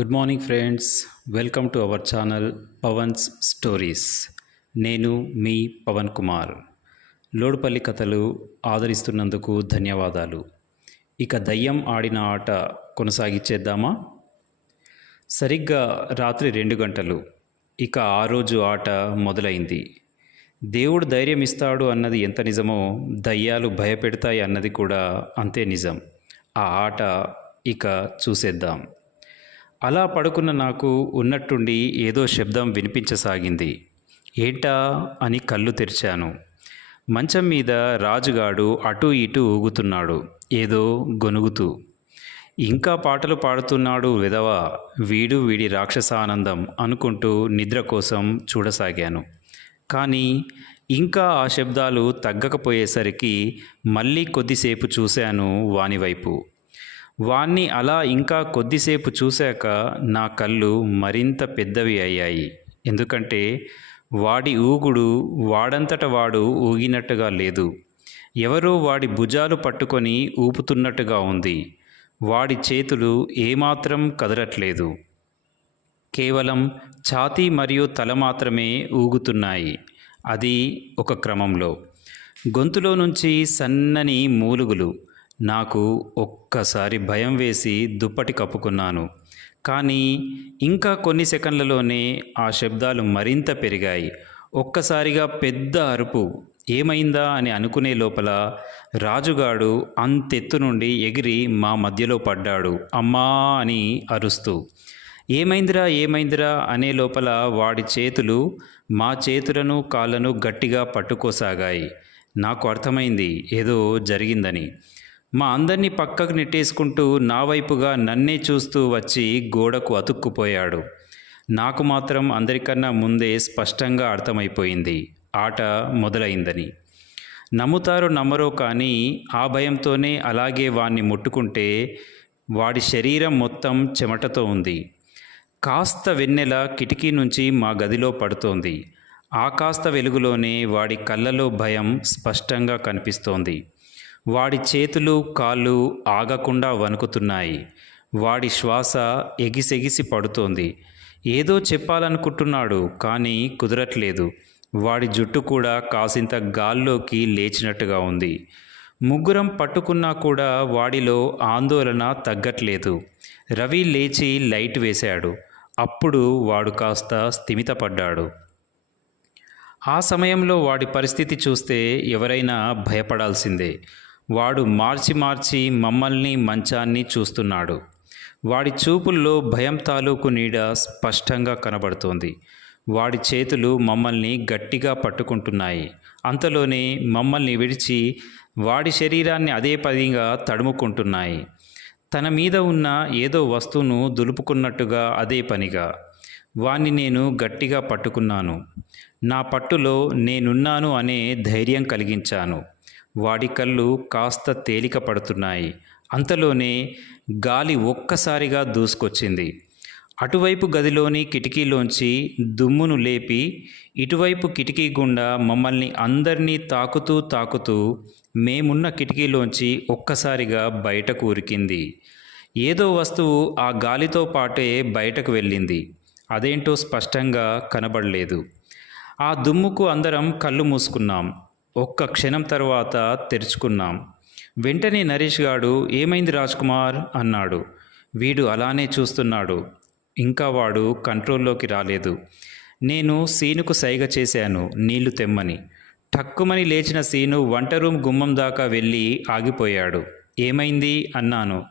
Good morning friends welcome to our channel Pawan's stories నేను మీ పవన్ కుమార్. లోడుపల్లి కథలు ఆదరిస్తున్నందుకు ధన్యవాదాలు. ఇక దయ్యం ఆడిన ఆట కొనసాగించేద్దామా? సరిగ్గా రాత్రి రెండు గంటలు. ఇక ఆ రోజు ఆట మొదలైంది. దేవుడు ధైర్యం ఇస్తాడు అన్నది ఎంత నిజమో దయ్యాలు భయపెడతాయి అన్నది కూడా అంతే నిజం. ఆ ఆట ఇక చూసేద్దాం. అలా పడుకున్న నాకు ఉన్నట్టుండి ఏదో శబ్దం వినిపించసాగింది. ఏంటా? అని కళ్ళు తెరిచాను. మంచం మీద రాజుగాడు అటూ ఇటూ ఊగుతున్నాడు. ఏదో గొనుగుతూ. ఇంకా పాటలు పాడుతున్నాడు విధవా. వీడు వీడి రాక్షసానందం అనుకుంటూ నిద్ర కోసం చూడసాగాను. కానీ ఇంకా ఆ శబ్దాలు తగ్గకపోయేసరికి మళ్ళీ కొద్దిసేపు చూశాను వాని వైపు వాణ్ణి అలా ఇంకా కొద్దిసేపు చూశాక నా కళ్ళు మరింత పెద్దవి అయ్యాయి. ఎందుకంటే వాడి ఊగుడు వాడంతట వాడు ఊగినట్టుగా లేదు. ఎవరో వాడి భుజాలు పట్టుకొని ఊపుతున్నట్టుగా ఉంది. వాడి చేతులు ఏమాత్రం కదలట్లేదు. కేవలం ఛాతీ మరియు తల మాత్రమే ఊగుతున్నాయి. అది ఒక క్రమంలో. గొంతులో నుంచి సన్నని మూలుగులు. నాకు ఒక్కసారి భయం వేసి దుప్పటి కప్పుకున్నాను. కానీ ఇంకా కొన్ని సెకండ్లలోనే ఆ శబ్దాలు మరింత పెరిగాయి. ఒక్కసారిగా పెద్ద అరుపు ఏమైందా అని అనుకునే లోపల రాజుగాడు అంతెత్తు నుండి ఎగిరి మా మధ్యలో పడ్డాడు. అమ్మా అని అరుస్తూ ఏమైందిరా ఏమైందిరా అనే లోపల వాడి చేతులు మా చేతులను కాళ్ళను గట్టిగా పట్టుకోసాగాయి. నాకు అర్థమైంది ఏదో జరిగిందని. మా అందరినీ పక్కకు నెట్టేసుకుంటూ నా వైపుగా నన్నే చూస్తూ వచ్చి గోడకు అతుక్కుపోయాడు. నాకు మాత్రం అందరికన్నా ముందే స్పష్టంగా అర్థమైపోయింది. ఆట మొదలైందని. నమ్ముతారో నమ్మరో కానీ ఆ భయంతోనే అలాగే వాణ్ణి ముట్టుకుంటే వాడి శరీరం మొత్తం చెమటతో ఉంది. కాస్త వెన్నెల కిటికీ నుంచి మా గదిలో పడుతోంది. ఆ కాస్త వెలుగులోనే వాడి కళ్ళలో భయం స్పష్టంగా కనిపిస్తోంది. వాడి చేతులు కాళ్ళు ఆగకుండా వణుకుతున్నాయి. వాడి శ్వాస ఎగిసెగిసి పడుతోంది. ఏదో చెప్పాలనుకుంటున్నాడు కానీ కుదరట్లేదు. వాడి జుట్టు కూడా కాసింత గాల్లోకి లేచినట్టుగా ఉంది. ముగ్గురం పట్టుకున్నా కూడా వాడిలో ఆందోళన తగ్గట్లేదు. రవి లేచి లైట్ వేశాడు. అప్పుడు వాడు కాస్త స్థిమితపడ్డాడు. ఆ సమయంలో వాడి పరిస్థితి చూస్తే ఎవరైనా భయపడాల్సిందే. వాడు మార్చి మార్చి మమ్మల్ని మంచాన్ని చూస్తున్నాడు. వాడి చూపుల్లో భయం తాలూకు నీడ స్పష్టంగా కనబడుతోంది. వాడి చేతులు మమ్మల్ని గట్టిగా పట్టుకుంటున్నాయి. అంతలోనే మమ్మల్ని విడిచి వాడి శరీరాన్ని అదే పదిగా తడుముకుంటున్నాయి. తన మీద ఉన్న ఏదో వస్తువును దులుపుకున్నట్టుగా అదే పనిగా. వాణ్ణి నేను గట్టిగా పట్టుకున్నాను. నా పట్టులో నేనున్నాను అనే ధైర్యం కలిగించాను. వాడి కళ్ళు కాస్త తేలిక పడుతున్నాయి. అంతలోనే గాలి ఒక్కసారిగా దూసుకొచ్చింది. అటువైపు గదిలోని కిటికీలోంచి దుమ్మును లేపి ఇటువైపు కిటికీ గుండా మమ్మల్ని అందరినీ తాకుతూ తాకుతూ మేమున్న కిటికీలోంచి ఒక్కసారిగా బయటకు ఉరికింది. ఏదో వస్తువు ఆ గాలితో పాటే బయటకు వెళ్ళింది. అదేంటో స్పష్టంగా కనబడలేదు. ఆ దుమ్ముకు అందరం కళ్ళు మూసుకున్నాం. ఒక్క క్షణం తర్వాత తెరుచుకున్నాం. వెంటనే నరేష్ గాడు ఏమైంది రాజ్ కుమార్ అన్నాడు. వీడు అలానే చూస్తున్నాడు. ఇంకా వాడు కంట్రోల్లోకి రాలేదు. నేను సీనుకు సైగ చేశాను నీళ్ళు తెమ్మని. టక్కుమని లేచిన సీను వంట రూమ్ గుమ్మం దాకా వెళ్ళి ఆగిపోయాడు. ఏమైంది? అన్నాను.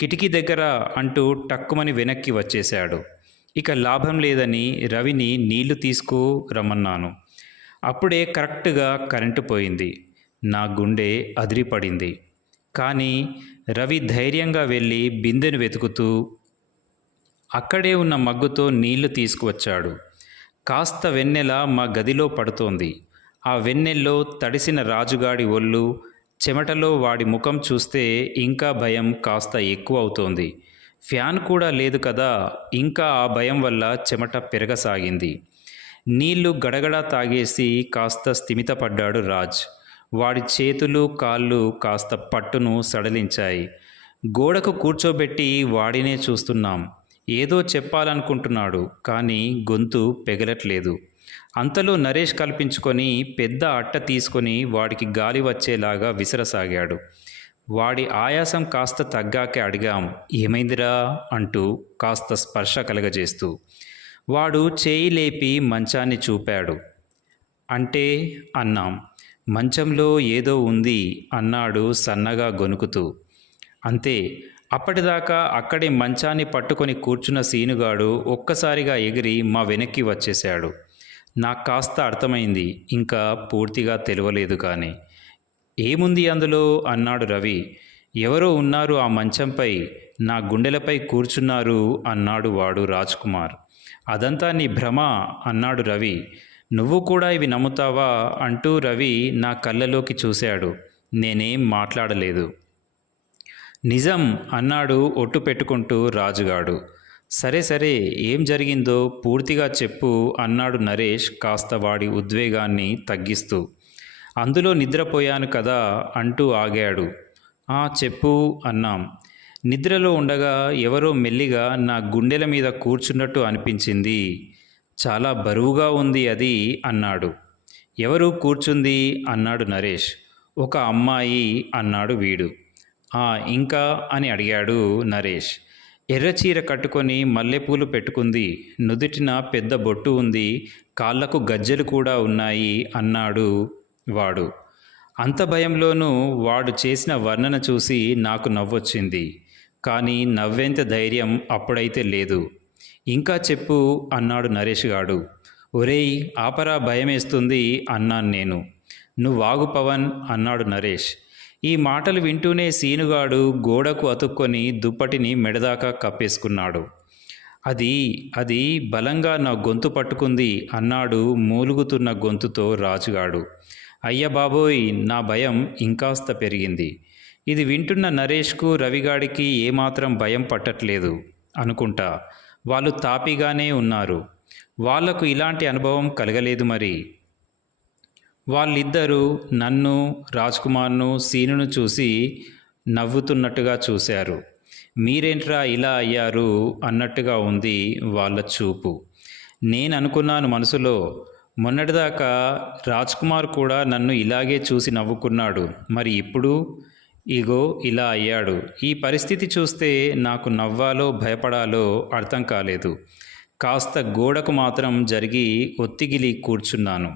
కిటికీ దగ్గర అంటూ టక్కుమని వెనక్కి వచ్చేశాడు. ఇక లాభం లేదని రవిని నీళ్ళు తీసుకు రమ్మన్నాను. అప్పుడే కరెక్ట్గా కరెంటు పోయింది. నా గుండె అదిరిపడింది. కానీ రవి ధైర్యంగా వెళ్ళి బిందెను వెతుకుతూ అక్కడే ఉన్న మగ్గుతో నీళ్ళు తీసుకువచ్చాడు. కాస్త వెన్నెల మా గదిలో పడుతోంది. ఆ వెన్నెల్లో తడిసిన రాజుగాడి ఒళ్ళు చెమటలో వాడి ముఖం చూస్తే ఇంకా భయం కాస్త ఎక్కువ అవుతోంది ఫ్యాన్ కూడా లేదు కదా ఇంకా ఆ భయం వల్ల చెమట పెరగసాగింది. నీళ్ళు గడగడ తాగేసి కాస్త స్థిమితపడ్డాడు రాజ్. వాడి చేతులు కాళ్ళు కాస్త పట్టును సడలించాయి. గోడకు కూర్చోబెట్టి వాడినే చూస్తున్నాం. ఏదో చెప్పాలనుకుంటున్నాడు కానీ గొంతు పెగలట్లేదు. అంతలో నరేష్ కల్పించుకొని పెద్ద అట్ట తీసుకొని వాడికి గాలి వచ్చేలాగా విసరసాగాడు. వాడి ఆయాసం కాస్త తగ్గాకే అడిగాం ఏమైందిరా? అంటూ కాస్త స్పర్శ కలగజేస్తూ. వాడు చేయి లేపి మంచాన్ని చూపాడు. అంటే అన్నాం మంచంలో ఏదో ఉంది అన్నాడు సన్నగా గొనుకుతూ అంతే అప్పటిదాకా అక్కడే మంచాన్ని పట్టుకొని కూర్చున్న సీనుగాడు ఒక్కసారిగా ఎగిరి మా వెనక్కి వచ్చేశాడు. నాకు కాస్త అర్థమైంది ఇంకా పూర్తిగా తెలియలేదు కానీ. ఏముంది అందులో? అన్నాడు రవి. ఎవరో ఉన్నారు ఆ మంచంపై నా గుండెలపై కూర్చున్నారు అన్నాడు వాడు రాజ్ కుమార్ అదంతా నీ భ్రమ అన్నాడు రవి. నువ్వు కూడా ఇవి నమ్ముతావా అంటూ రవి నా కళ్ళలోకి చూశాడు. నేనేం మాట్లాడలేదు. నిజం అన్నాడు ఒట్టు పెట్టుకుంటూ రాజుగాడు. సరే సరే ఏం జరిగిందో పూర్తిగా చెప్పు అన్నాడు నరేష్ కాస్త వాడి ఉద్వేగాన్ని తగ్గిస్తూ. అందులో నిద్రపోయాను కదా అంటూ ఆగాడు. ఆ చెప్పు అన్నాం. నిద్రలో ఉండగా ఎవరో మెల్లిగా నా గుండెల మీద కూర్చున్నట్టు అనిపించింది. చాలా బరువుగా ఉంది అది అన్నాడు. ఎవరు కూర్చుంది? అన్నాడు నరేష్. ఒక అమ్మాయి అన్నాడు వీడు. "ఆ, ఇంకా? అని అడిగాడు నరేష్. ఎర్రచీర కట్టుకొని మల్లెపూలు పెట్టుకుంది. నుదుటిన పెద్ద బొట్టు ఉంది. కాళ్ళకు గజ్జెలు కూడా ఉన్నాయి అన్నాడు వాడు. అంత భయంలోనూ వాడు చేసిన వర్ణన చూసి నాకు నవ్వొచ్చింది. కానీ నవ్వేంత ధైర్యం అప్పుడైతే లేదు. ఇంకా చెప్పు అన్నాడు నరేష్ గాడు. ఒరేయ్ ఆపరా భయమేస్తుంది అన్నాను నేను. నువ్వాగు పవన్ అన్నాడు నరేష్. ఈ మాటలు వింటూనే సీనుగాడు గోడకు అతుక్కొని దుప్పటిని మెడదాకా కప్పేసుకున్నాడు. అది అది బలంగా నా గొంతు పట్టుకుంది అన్నాడు మూలుగుతున్న గొంతుతో రాజుగాడు. అయ్య బాబోయ్ నా భయం ఇంకాస్త పెరిగింది. ఇది వింటున్న నరేష్కు రవిగాడికి ఏమాత్రం భయం పట్టట్లేదు అనుకుంటా. వాళ్ళు తాపిగానే ఉన్నారు. వాళ్ళకు ఇలాంటి అనుభవం కలగలేదు మరి. వాళ్ళిద్దరూ నన్ను రాజ్కుమార్ను సీనును చూసి నవ్వుతున్నట్టుగా చూశారు. మీరేంట్రా ఇలా అయ్యారు అన్నట్టుగా ఉంది వాళ్ళ చూపు. నేను అనుకున్నాను మనసులో మొన్నటిదాకా రాజ్కుమార్ కూడా నన్ను ఇలాగే చూసి నవ్వుకున్నాడు. మరి ఇప్పుడు? ఇగో ఇలా అయ్యాడు. ఈ పరిస్థితి చూస్తే నాకు నవ్వాలో భయపడాలో అర్థం కాలేదు. కాస్త గోడకు మాత్రం జరిగి ఒత్తిగిలి కూర్చున్నాను.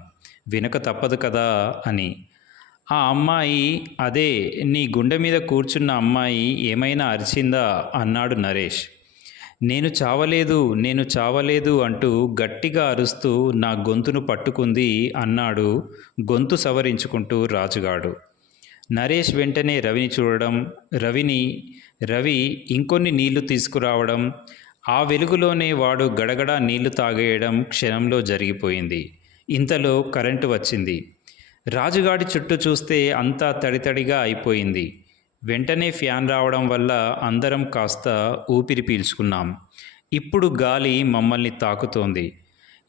వినక తప్పదు కదా అని. ఆ అమ్మాయి అదే నీ గుండె మీద కూర్చున్న అమ్మాయి ఏమైనా అరిచిందా? అన్నాడు నరేష్. నేను చావలేదు నేను చావలేదు అంటూ గట్టిగా అరుస్తూ నా గొంతును పట్టుకుంది అన్నాడు గొంతు సవరించుకుంటూ రాజుగాడు. నరేష్ వెంటనే రవిని చూడడం రవిని రవి ఇంకొన్ని నీళ్ళు తీసుకురావడం ఆ వెలుగులోనే వాడు గడగడ నీళ్ళు తాగేయడం క్షణంలో జరిగిపోయింది. ఇంతలో కరెంటు వచ్చింది. రాజుగాడి చుట్టూ చూస్తే అంతా తడితడిగా అయిపోయింది. వెంటనే ఫ్యాన్ రావడం వల్ల అందరం కాస్త ఊపిరి పీల్చుకున్నాం. ఇప్పుడు గాలి మమ్మల్ని తాకుతోంది.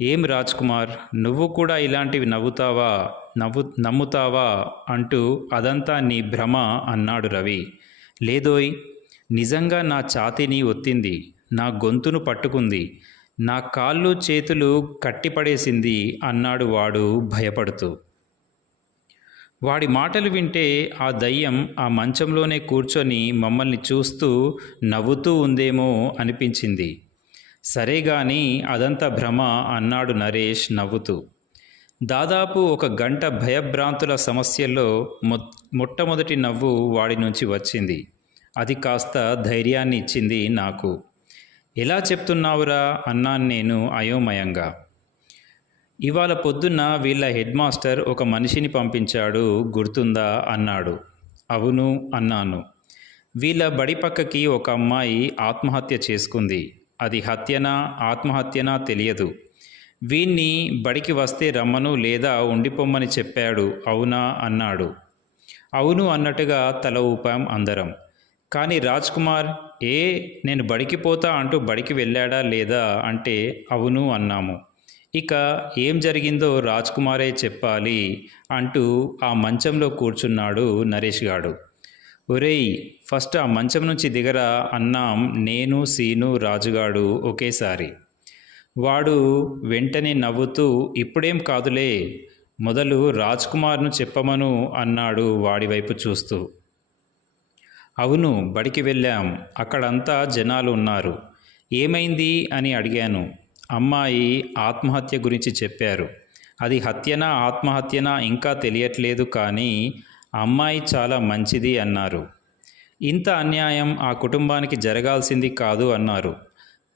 ఏం రాజ్ కుమార్ నువ్వు కూడా ఇలాంటివి నవ్వుతావా? నవ్వు నమ్ముతావా అంటూ అదంతా నీ భ్రమ అన్నాడు రవి. లేదోయ్ నిజంగా నా ఛాతీని ఒత్తింది నా గొంతును పట్టుకుంది నా కాళ్ళు చేతులు కట్టిపడేసింది అన్నాడు వాడు భయపడుతూ. వాడి మాటలు వింటే ఆ దయ్యం ఆ మంచంలోనే కూర్చొని మమ్మల్ని చూస్తూ నవ్వుతూ ఉందేమో అనిపించింది. సరే గాని అదంతా భ్రమ అన్నాడు నరేష్ నవ్వుతూ. దాదాపు ఒక గంట భయభ్రాంతుల సమస్యల్లో మొ మొట్టమొదటి నవ్వు వాడి నుంచి వచ్చింది. అది కాస్త ధైర్యాన్ని ఇచ్చింది నాకు. ఎలా చెప్తున్నావురా? అన్నాను నేను అయోమయంగా. ఇవాళ పొద్దున్న వీళ్ళ హెడ్ మాస్టర్ ఒక మనిషిని పంపించాడు గుర్తుందా? అన్నాడు. అవును అన్నాను. వీళ్ళ బడి పక్కకి ఒక అమ్మాయి ఆత్మహత్య చేసుకుంది. అది హత్యనా ఆత్మహత్యనా తెలియదు. వీణ్ణి బడికి వస్తే రమ్మను లేదా ఉండిపోమ్మని చెప్పాడు. అవునా? అన్నాడు. అవును అన్నట్టుగా తల ఊపాం అందరం. కానీ రాజ్ కుమార్ ఏ నేను బడికి పోతా అంటూ బడికి వెళ్ళాడా లేదా అంటే అవును అన్నాము. ఇక ఏం జరిగిందో రాజ్ కుమారే చెప్పాలి అంటూ ఆ మంచంలో కూర్చున్నాడు నరేష్ గాడు. ఒరేయ్ ఫస్ట్ ఆ మంచం నుంచి దిగరా అన్నాం నేను సీను రాజుగాడు ఒకేసారి. వాడు వెంటనే నవ్వుతూ ఇప్పుడేం కాదులే మొదలు రాజ్ కుమార్ను చెప్పమను అన్నాడు వాడి వైపు చూస్తూ. అవును బడికి వెళ్ళాం. అక్కడంతా జనాలు ఉన్నారు. ఏమైంది? అని అడిగాను. అమ్మాయి ఆత్మహత్య గురించి చెప్పారు. అది హత్యనా ఆత్మహత్యనా ఇంకా తెలియట్లేదు కానీ అమ్మాయి చాలా మంచిది అన్నారు. ఇంత అన్యాయం ఆ కుటుంబానికి జరగాల్సింది కాదు అన్నారు.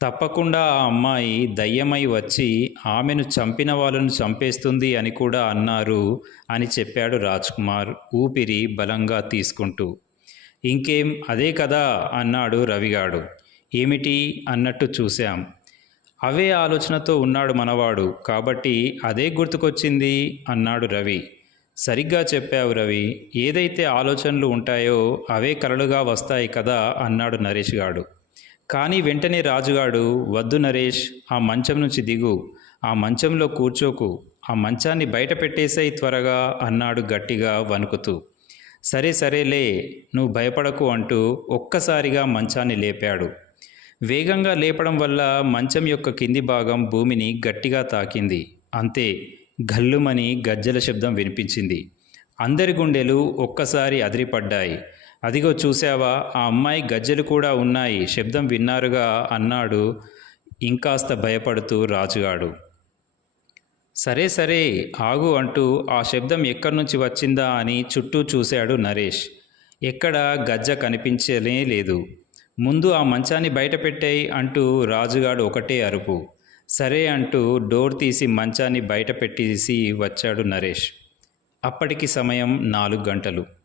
తప్పకుండా ఆ అమ్మాయి దయ్యమై వచ్చి ఆమెను చంపిన వాళ్ళను చంపేస్తుంది అని కూడా అన్నారు అని చెప్పాడు రాజ్ కుమార్ ఊపిరి బలంగా తీసుకుంటూ. ఇంకేం అదే కదా అన్నాడు రవిగాడు. ఏమిటి అన్నట్టు చూశాం. అవే ఆలోచనతో ఉన్నాడు మనవాడు కాబట్టి అదే గుర్తుకొచ్చింది అన్నాడు రవి. సరిగ్గా చెప్పావు రవి. ఏదైతే ఆలోచనలు ఉంటాయో అవే కలలుగా వస్తాయి కదా అన్నాడు నరేష్ గాడు. కానీ వెంటనే రాజుగాడు వద్దు నరేష్ ఆ మంచం నుంచి దిగు ఆ మంచంలో కూర్చోకు ఆ మంచాన్ని బయట పెట్టేసాయి త్వరగా అన్నాడు గట్టిగా వణుకుతూ. సరే సరేలే నువ్వు భయపడకు అంటూ ఒక్కసారిగా మంచాన్ని లేపాడు. వేగంగా లేపడం వల్ల మంచం యొక్క కింది భాగం భూమిని గట్టిగా తాకింది. అంతే గల్లుమని గజ్జల శబ్దం వినిపించింది. అందరి గుండెలు ఒక్కసారి అదిరిపడ్డాయి. అదిగో చూసావా ఆ అమ్మాయి గజ్జలు కూడా ఉన్నాయి. శబ్దం విన్నారుగా అన్నాడు. ఇంకాస్త భయపడుతూ రాజుగాడు. సరే సరే ఆగు అంటూ ఆ శబ్దం ఎక్కడి నుంచి వచ్చిందా అని చుట్టూ చూశాడు నరేష్. ఎక్కడ గజ్జ కనిపించలే లేదు. ముందు ఆ మంచాన్ని బయట పెట్టాయి అంటూ రాజుగాడు ఒకటే అరుపు. సరే అంటూ డోర్ తీసి మంచాన్ని బయట పెట్టేసి వచ్చాడు నరేష్. అప్పటికి సమయం నాలుగు గంటలు.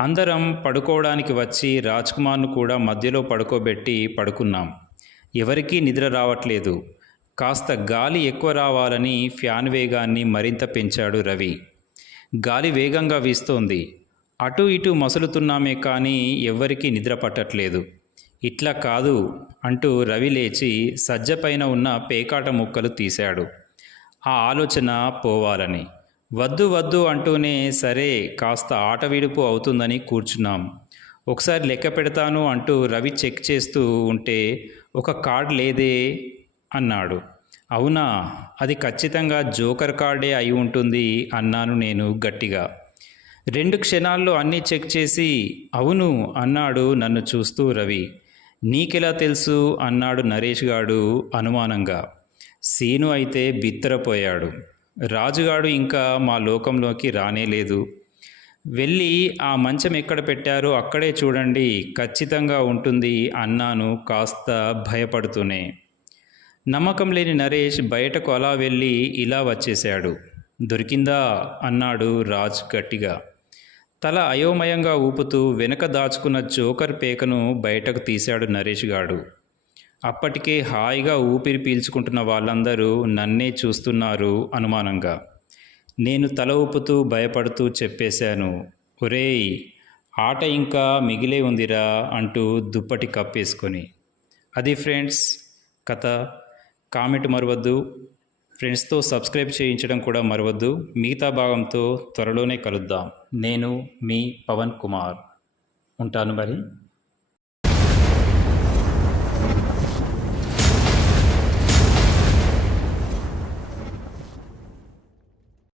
అందరం పడుకోవడానికి వచ్చి రాజ్కుమార్ను కూడా మధ్యలో పడుకోబెట్టి పడుకున్నాం. ఎవరికీ నిద్ర రావట్లేదు. కాస్త గాలి ఎక్కువ రావాలని ఫ్యాన్ వేగాన్ని మరింత పెంచాడు రవి. గాలి వేగంగా వీస్తోంది. అటు ఇటు మసులుతున్నామే కానీ ఎవ్వరికీ నిద్ర పట్టట్లేదు. ఇట్లా కాదు అంటూ రవి లేచి సజ్జపైన ఉన్న పేకాట ముక్కలు తీశాడు. ఆ ఆలోచన పోవాలని. వద్దు వద్దు అంటూనే సరే కాస్త ఆట విడుపు అవుతుందని కూర్చున్నాం. ఒకసారి లెక్క పెడతాను అంటూ రవి చెక్ చేస్తూ ఉంటే ఒక కార్డ్ లేదే అన్నాడు. అవునా అది ఖచ్చితంగా జోకర్ కార్డే అయి ఉంటుంది అన్నాను నేను గట్టిగా. రెండు క్షణాల్లో అన్నీ చెక్ చేసి అవును అన్నాడు నన్ను చూస్తూ రవి. నీకెలా తెలుసు అన్నాడు నరేష్ గాడు అనుమానంగా. సీను అయితే బిత్తరపోయాడు. రాజుగాడు ఇంకా మా లోకంలోకి రానే లేదు. వెళ్ళి ఆ మంచం ఎక్కడ పెట్టారో అక్కడే చూడండి ఖచ్చితంగా ఉంటుంది అన్నాను కాస్త భయపడుతూనే. నమ్మకం లేని నరేష్ బయటకు అలా వెళ్ళి ఇలా వచ్చేశాడు. దొరికిందా? అన్నాడు రాజ్ గట్టిగా. తల అయోమయంగా ఊపుతూ వెనక దాచుకున్న జోకర్ పేకను బయటకు తీశాడు నరేష్ గాడు. అప్పటికే హాయిగా ఊపిరి పీల్చుకుంటున్న వాళ్ళందరూ నన్నే చూస్తున్నారు అనుమానంగా. నేను తల ఊపుతూ భయపడుతూ చెప్పేశాను ఒరేయ్ ఆట ఇంకా మిగిలే ఉందిరా అంటూ దుప్పటి కప్పేసుకొని. అది ఫ్రెండ్స్ కథ. కామెంట్ మరవద్దు. ఫ్రెండ్స్తో సబ్స్క్రైబ్ చేయించడం కూడా మరవద్దు. మిగతా భాగంతో త్వరలోనే కలుద్దాం. నేను మీ పవన్ కుమార్. ఉంటాను మరి?